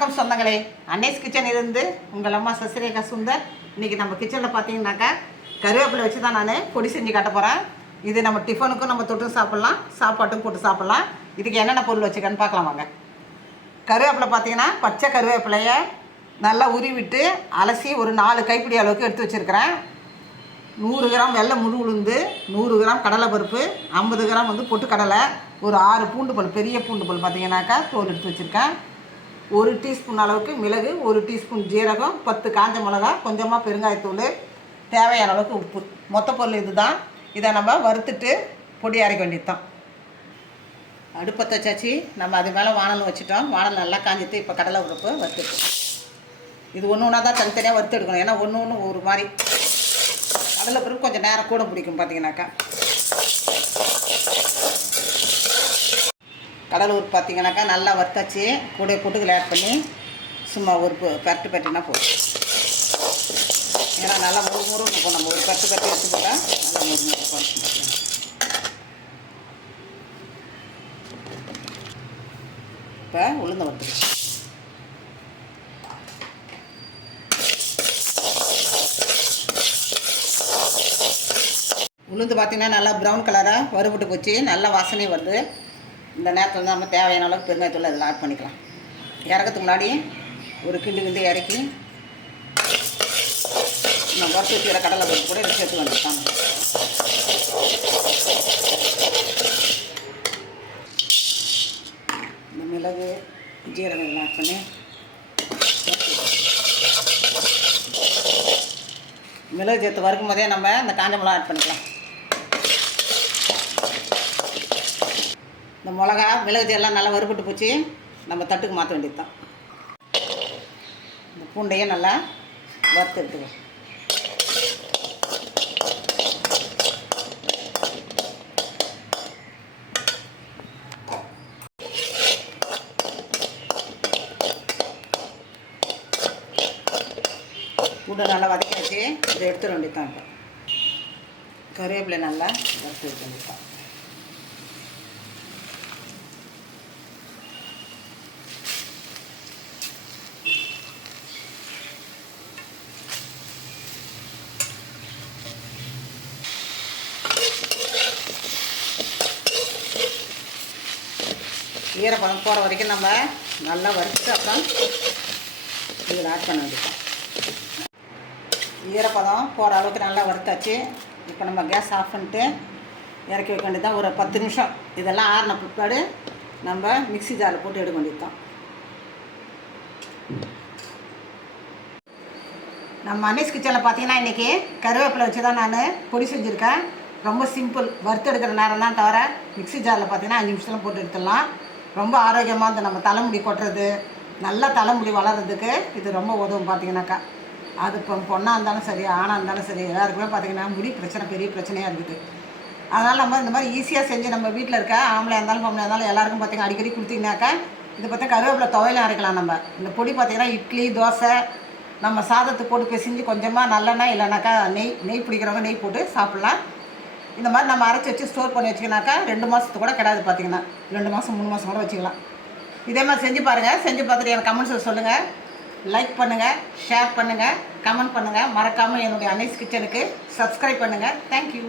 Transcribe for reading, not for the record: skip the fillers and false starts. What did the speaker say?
வணக்கம் சொந்தங்களே, அன்னேஸ் கிச்சன் இருந்து உங்கள் அம்மா சசிரேகா சுந்தர். இன்றைக்கி நம்ம கிச்சனில் பார்த்தீங்கன்னாக்கா கருவேப்பிலை வச்சு தான் நான் பொடி செஞ்சு காட்ட போகிறேன். இது நம்ம டிஃபனுக்கும் நம்ம தொட்டு சாப்பிட்லாம், சாப்பாட்டுக்கும் போட்டு சாப்பிட்லாம். இதுக்கு என்னென்ன பொருள் வச்சுக்கன்னு பார்க்கலாம் வாங்க. கருவேப்பிலை பார்த்தீங்கன்னா பச்சை கருவேப்பிலையை நல்லா உருவிட்டு அலசி ஒரு 4 கைப்பிடி அளவுக்கு எடுத்து வச்சுருக்கிறேன். 100 கிராம் வெள்ளை முழு உளுந்து, 100 கிராம் கடலைப்பருப்பு, 50 கிராம் பொட்டுக்கடலை, ஒரு 6 பூண்டு பல், பெரிய பூண்டு பல் பார்த்தீங்கன்னாக்கா தோல் எடுத்து வச்சுருக்கேன். 1 டீஸ்பூன் அளவுக்கு மிளகு, 1 டீஸ்பூன் ஜீரகம், 10 காஞ்ச மிளகா, கொஞ்சமாக பெருங்காயத்தூள், தேவையான அளவுக்கு உப்பு. மொத்த பொருள் இது தான். இதை நம்ம வறுத்துட்டு பொடி அரைக்க வேண்டியது தான். அடுப்பத்தை வச்சாச்சு. நம்ம அது மேலே வானல் வச்சுட்டோம். வானல் நல்லா காஞ்சிட்டு இப்போ கடலை பருப்பு வறுத்துட்டோம். இது ஒன்று ஒன்றா தான் தனித்தனியாக வறுத்து எடுக்கணும். ஏன்னா ஒன்று ஒரு மாதிரி கடலை பருப்பு கொஞ்சம் நேரம் கூட பிடிக்கும். பார்த்தீங்கன்னாக்கா கடலை உப்பு பார்த்தீங்கன்னாக்கா நல்லா வறுத்தாச்சு. கூட பொட்டுக்களை ஆட் பண்ணி சும்மா ஒரு பரட்டுனா போதும். ஏன்னா நல்லா முறு இருக்கும். நம்ம ஒரு பரட்டு எடுத்து போட்டால் நல்லா முறு பார்த்தீங்கன்னா இப்போ உளுந்த வறுத்துக்கலாம். உளுந்து பார்த்திங்கன்னா நல்லா ப்ரௌன் கலராக வறுபட்டு போச்சு. நல்லா வாசனையும் வருது. இந்த நேரத்தில் வந்து நம்ம தேவையான அளவுக்கு பெருங்காயத்தூள் அதில் ஆட் பண்ணிக்கலாம். இறக்கிறதுக்கு முன்னாடி ஒரு கிண்டு இறக்கி நம்ம வறுத்து வச்சுக்கிற கடலை பருப்பு கூட இதை சேர்த்து வந்துட்டாங்க. இந்த மிளகு ஜீரகம் ஆட் பண்ணி மிளகு சேர்த்து வறுக்கும் போதே நம்ம இந்த காஞ்ச மிளகா ஆட் பண்ணிக்கலாம். இந்த மிளகா மிளகு எல்லாம் நல்லா வறுபட்டு போச்சு. நம்ம தட்டுக்கு மாற்ற வேண்டியது தான். இந்த பூண்டையும் நல்லா வறுத்து எடுத்துக்கலாம். பூண்டை நல்லா வதக்கியாச்சு. இதை எடுத்துட வேண்டியது தான். இப்போ கருவேப்பிலை நல்லா வறுத்து எடுக்க வேண்டியது தான். ஈரப்பதம் போகிற வரைக்கும் நம்ம நல்லா வறுத்து அப்புறம் இதில் ஆட் பண்ண வேண்டியதான். ஈரப்பதம் போகிற அளவுக்கு நல்லா வறுத்தாச்சு. இப்போ நம்ம கேஸ் ஆஃப் பண்ணிட்டு இறக்கி வைக்க வேண்டியது தான். ஒரு 10 நிமிஷம் இதெல்லாம் ஆறின பிற்பாடு நம்ம மிக்ஸி ஜாரில் போட்டு எடுக்க வேண்டியது தான். நம்ம அன்னேஸ் கிச்சனில் பார்த்தீங்கன்னா இன்றைக்கி கருவேப்பிலை வச்சு தான் நான் பொடி செஞ்சுருக்கேன். ரொம்ப சிம்பிள். வறுத்து எடுக்கிற நேரம் தான் தவிர மிக்ஸி ஜாரில் பார்த்தீங்கன்னா 5 நிமிஷத்தில் போட்டு எடுத்துடலாம். ரொம்ப ஆரோக்கியமாக இருந்தது. நம்ம தலைமுடி கொட்டுறது, நல்லா தலைமுடி வளர்கிறதுக்கு இது ரொம்ப உதவும். பார்த்தீங்கன்னாக்கா அது இப்போ பொண்ணாக இருந்தாலும் சரி, ஆணாக இருந்தாலும் சரி, எல்லாருக்குமே பார்த்திங்கன்னா முடி பிரச்சனை பெரிய பிரச்சனையாக இருக்குது. அதனால் நம்ம இந்த மாதிரி ஈஸியாக செஞ்சு நம்ம வீட்டில் இருக்க ஆம்பளையாக இருந்தாலும் பொம்பளையாக இருந்தாலும் எல்லாருக்கும் பார்த்திங்கன்னா அடிக்கடி கொடுத்திங்கனாக்கா இது பார்த்தா கருவேப்பிலை துவையிலும் அரைக்கலாம். நம்ம இந்த பொடி பார்த்திங்கன்னா இட்லி, தோசை, நம்ம சாதத்துக்கு போட்டு பிசைஞ்சு கொஞ்சமாக நல்லெண்ணெய் இல்லைனாக்கா நெய் பிடிக்கிறவங்க நெய் போட்டு சாப்பிட்லாம். இந்த மாதிரி நம்ம அரைச்சி வச்சு ஸ்டோர் பண்ணி வச்சிங்கனாக்கா 2 மாதத்துக்கு கூட கிடையாது. பார்த்திங்கன்னா 2 மாதம் 3 மாதம் கூட வச்சுக்கலாம். இதே மாதிரி செஞ்சு பாருங்கள். செஞ்சு பார்த்துட்டு எனக்கு கமெண்ட்ஸில் சொல்லுங்கள். லைக் பண்ணுங்கள், ஷேர் பண்ணுங்கள், கமெண்ட் பண்ணுங்கள். மறக்காமல் என்னுடைய அன்னேஸ் கிச்சனுக்கு சப்ஸ்கிரைப் பண்ணுங்கள். தேங்க்யூ.